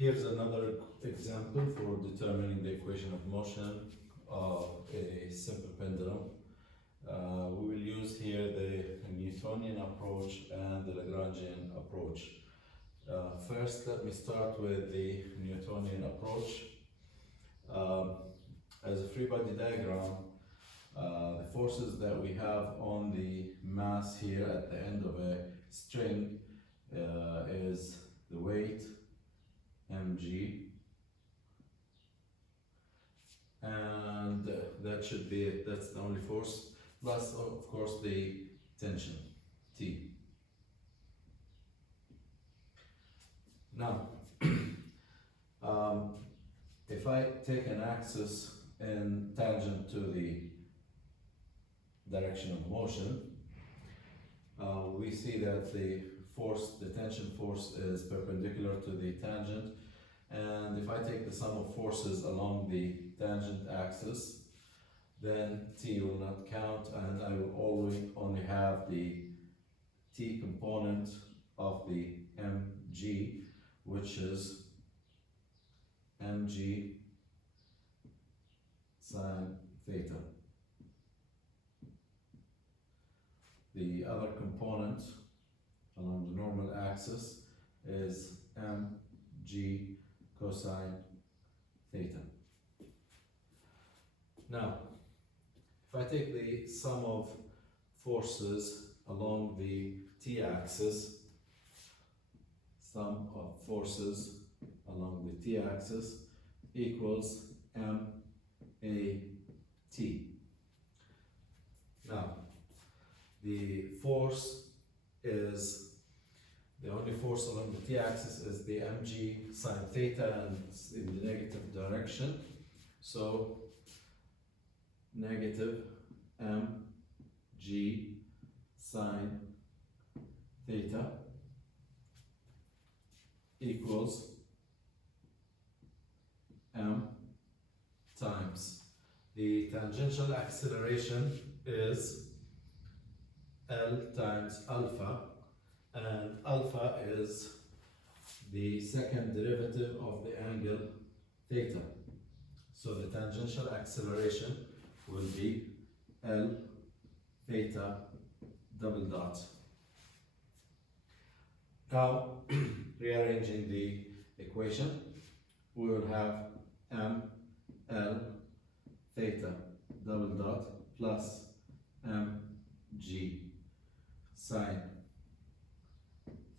Here's another example for determining the equation of motion of a simple pendulum. We will use here the Newtonian approach and the Lagrangian approach. First, let me start with the Newtonian approach. As a free body diagram, the forces that we have on the mass here at the end of a string is the weight, mg, and that's the only force, plus of course the tension, T. Now, if I take an axis in tangent to the direction of motion, we see that the tension force is perpendicular to the tangent, and if I take the sum of forces along the tangent axis, then T will not count, and I will always only have the T component of the mg, which is mg sine theta. The other component along the normal axis is mg cosine theta. Now, if I take the sum of forces along the t-axis, sum of forces along the t-axis equals m-a-t. Now, the force is, the only force along the t-axis is the mg sine theta, and it's in the negative direction. So, negative mg sine theta equals m times the tangential acceleration is L times alpha, and alpha is the second derivative of the angle theta. So the tangential acceleration will be L theta double dot. Now, rearranging the equation, we will have m L theta double dot plus m g sine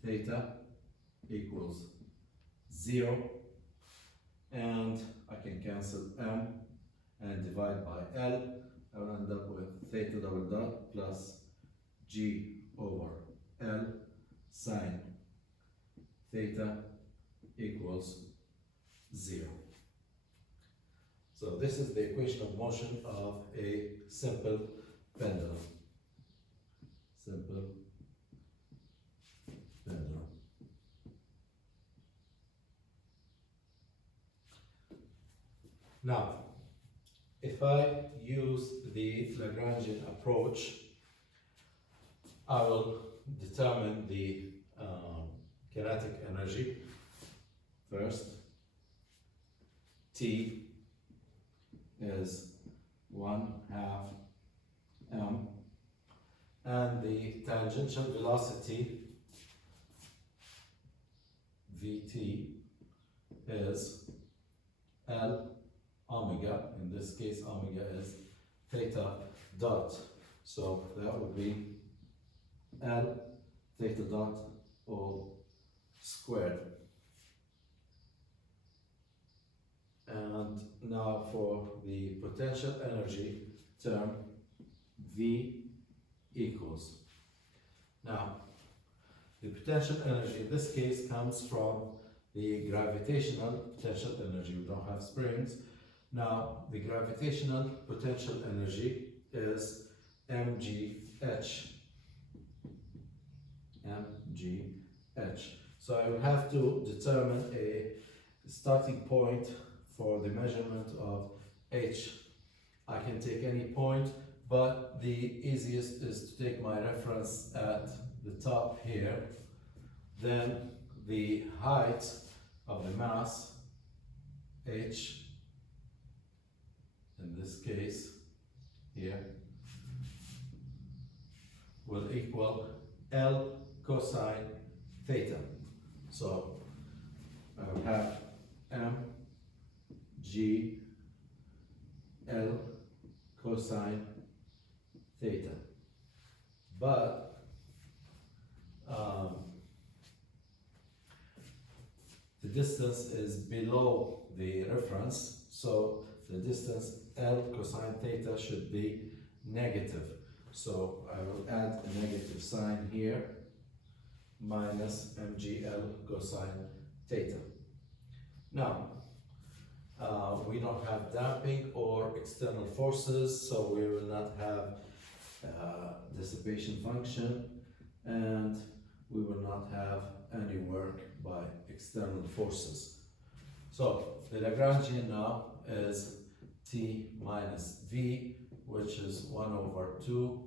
theta equals 0, and I can cancel m and divide by L. I will end up with theta double dot plus g over L sine theta equals 0. So this is the equation of motion of a simple pendulum. Simple pendulum. Now, if I use the Lagrangian approach, I will determine the kinetic energy first. T is 1/2 m, and the tangential velocity Vt is L omega. In this case, omega is theta dot. So that would be L theta dot all squared. And now for the potential energy term, V equals. Now, the potential energy in this case comes from the gravitational potential energy. We don't have springs. Now, the gravitational potential energy is mgh. mgh. So I will have to determine a starting point for the measurement of h. I can take any point, but the easiest is to take my reference at the top here. Then the height of the mass, H, in this case, here, will equal L cosine theta. So I will have M G L cosine theta. But the distance is below the reference, so the distance L cosine theta should be negative. So I will add a negative sign here, minus MGL cosine theta. Now, we don't have damping or external forces, so we will not have dissipation function, and we will not have any work by external forces. So the Lagrangian now is T minus V, which is 1 over 2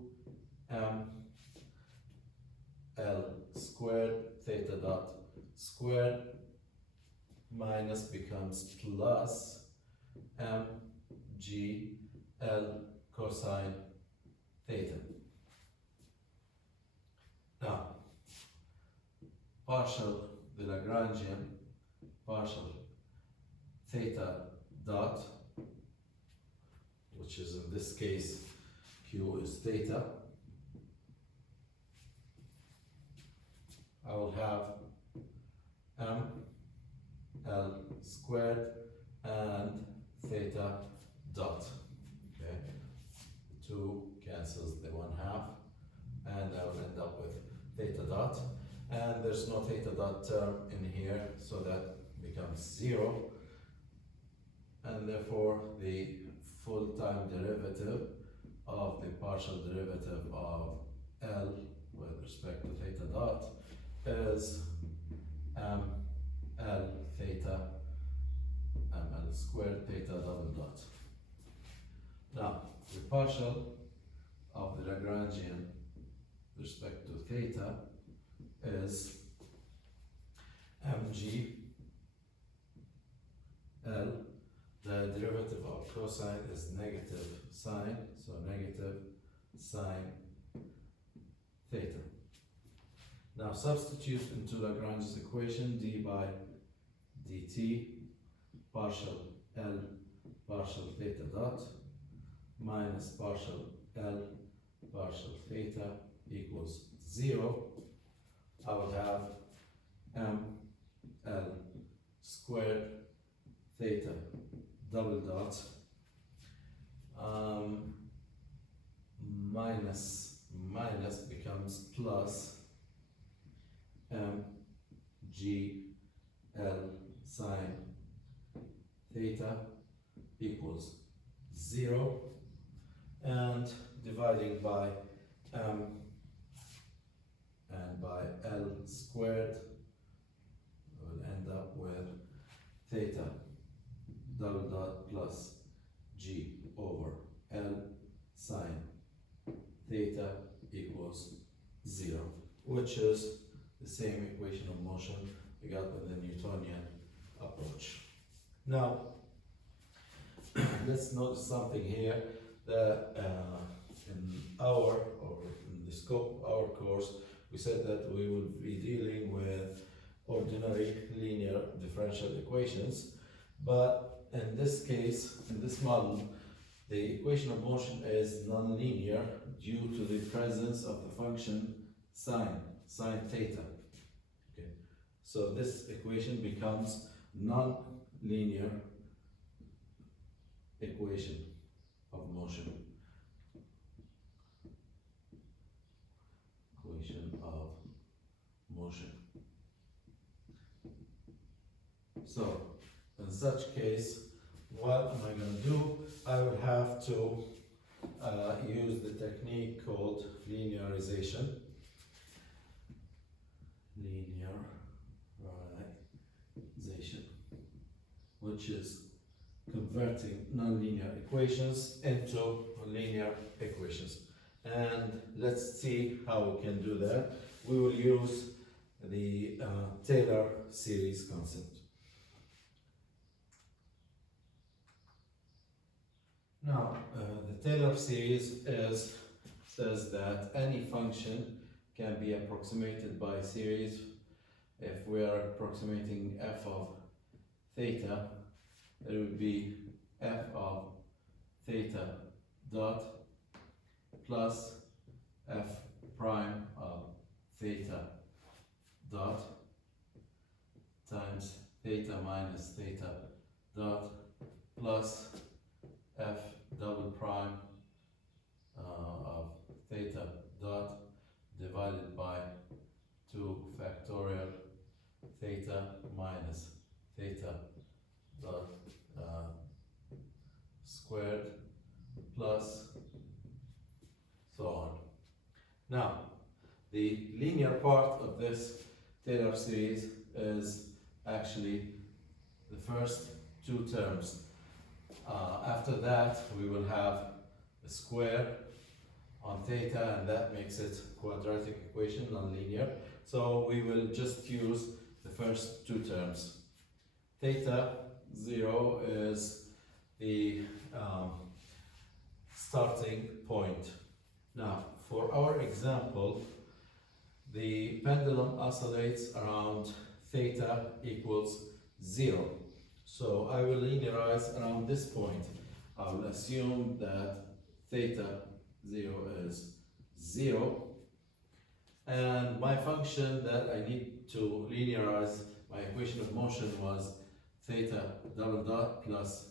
M L squared theta dot squared minus becomes plus M G L cosine theta. Now, partial the Lagrangian, partial theta dot, which is in this case Q is theta. I will have M L squared and theta dot. Okay, the 2 cancels the 1/2, and I will end up with theta dot. And there's no theta dot term in here, so that becomes 0. And therefore, the full-time derivative of the partial derivative of L with respect to theta dot is L theta ML squared theta double dot. Now, the partial of the Lagrangian with respect to theta is mg L. The derivative of cosine is negative sine, so negative sine theta. Now substitute into Lagrange's equation d by dt partial L partial theta dot minus partial L partial theta equals 0. I will have M L squared theta double dot minus becomes plus M G L sine theta equals 0, and dividing by M and by L squared, we'll end up with theta double dot plus G over L sine theta equals 0, which is the same equation of motion we got with the Newtonian approach. Now, let's notice something here that in the scope of our course, we said that we will be dealing with ordinary linear differential equations, but in this case, in this model, the equation of motion is non-linear due to the presence of the function sine theta. Okay, so this equation becomes non-linear equation of motion. Equation of motion. So, in such case, what am I going to do? I will have to use the technique called linearization. Linearization, which is converting nonlinear equations into linear equations. And let's see how we can do that. We will use the Taylor series concept. Now, the Taylor series says that any function can be approximated by series. If we are approximating f of theta, it would be f of theta dot plus f prime of theta dot times theta minus theta dot plus f double prime of theta dot divided by 2 factorial theta minus theta dot squared plus so on. Now, the linear part of this Taylor series is actually the first two terms. After that, we will have a square on theta, and that makes it quadratic equation, non-linear. So we will just use the first two terms. Theta 0 is the starting point. Now, for our example, the pendulum oscillates around theta equals 0. So I will linearize around this point. I will assume that theta 0 is 0. And my function that I need to linearize my equation of motion was theta double dot plus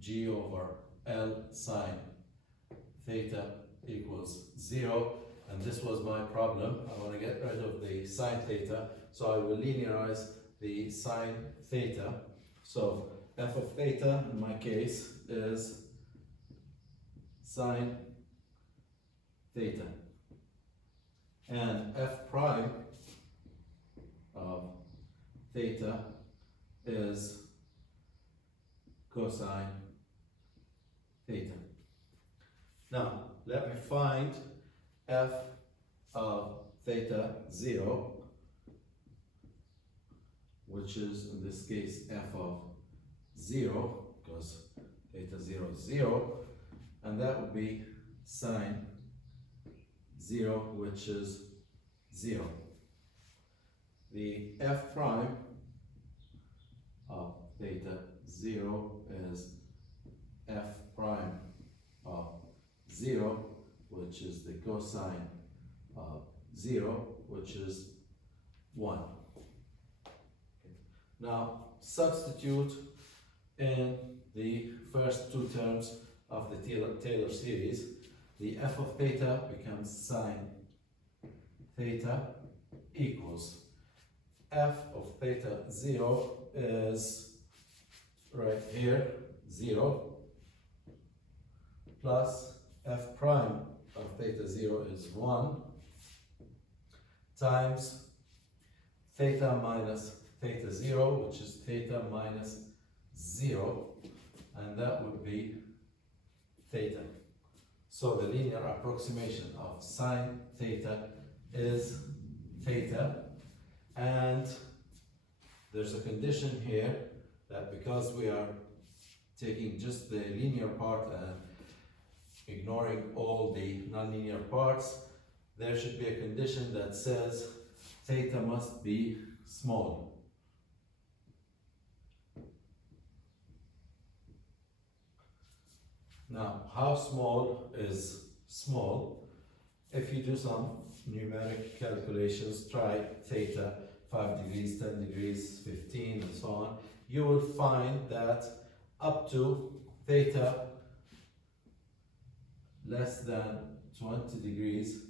g over L sine theta equals 0. And this was my problem. I want to get rid of the sine theta, so I will linearize the sine theta. So f of theta in my case is sine theta, and f prime of theta is cosine theta. Now let me find f of theta 0, which is in this case f of 0, because theta 0 is 0, and that would be sine 0, which is 0. The f prime of theta 0 is f prime of 0, which is the cosine of 0, which is 1. Now substitute in the first two terms of the Taylor series. The f of theta becomes sine theta equals f of theta 0 is right here 0 plus f prime of theta 0 is 1 times theta minus theta 0, which is theta minus 0, and that would be theta. So the linear approximation of sine theta is theta, and there's a condition here that because we are taking just the linear part and ignoring all the nonlinear parts, there should be a condition that says theta must be small. Now, how small is small? If you do some numeric calculations, try theta 5 degrees, 10 degrees, 15, and so on, you will find that up to theta less than 20 degrees,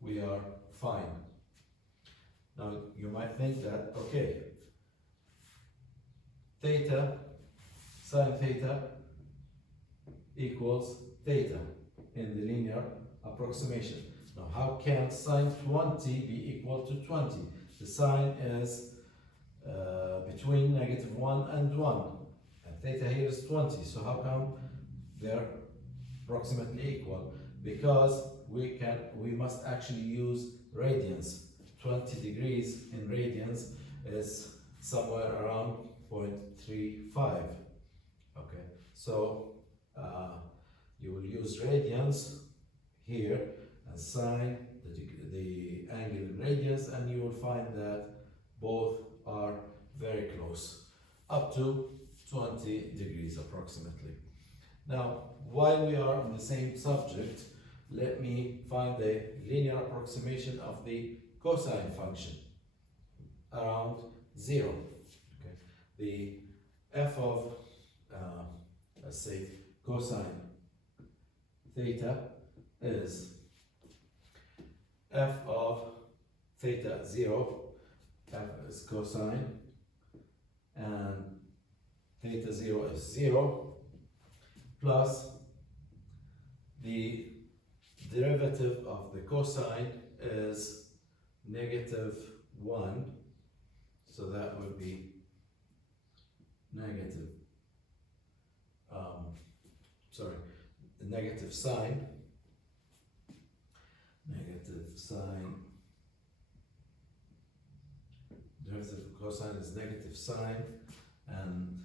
we are fine. Now, you might think that, okay, theta, sine theta, equals theta in the linear approximation. Now, how can sine 20 be equal to 20? The sine is between -1 and 1, and theta here is 20. So how come they're approximately equal? Because we must actually use radians. 20 degrees in radians is somewhere around 0.35. Okay, so you will use radians here and sine the angle in radians, and you will find that both are very close, up to 20 degrees approximately. Now, while we are on the same subject, let me find the linear approximation of the cosine function around 0. Okay. The f of, let's say, cosine theta is f of theta 0, f is cosine, and theta 0 is 0, plus the derivative of the cosine is -1, so that would be negative, the negative sine derivative of cosine is negative sine, and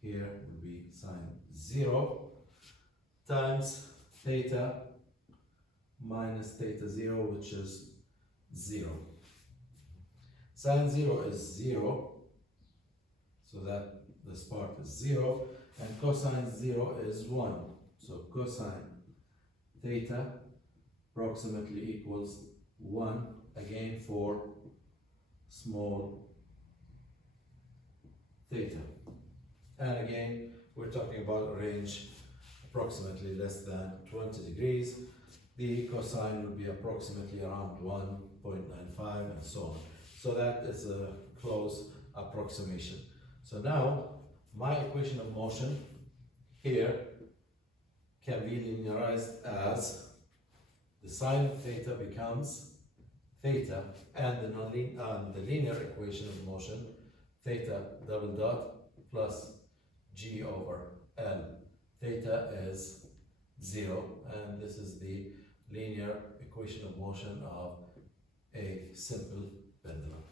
here will be sine 0 times theta minus theta 0, which is 0. Sine 0 is 0, so that this part is 0, and cosine 0 is 1. So cosine theta approximately equals 1, again for small theta. And again, we're talking about a range approximately less than 20 degrees. The cosine will be approximately around 1.95 and so on. So that is a close approximation. So now my equation of motion here can be linearized as the sine of theta becomes theta, and the linear equation of motion, theta double dot plus g over L. Theta is 0, and this is the linear equation of motion of a simple pendulum.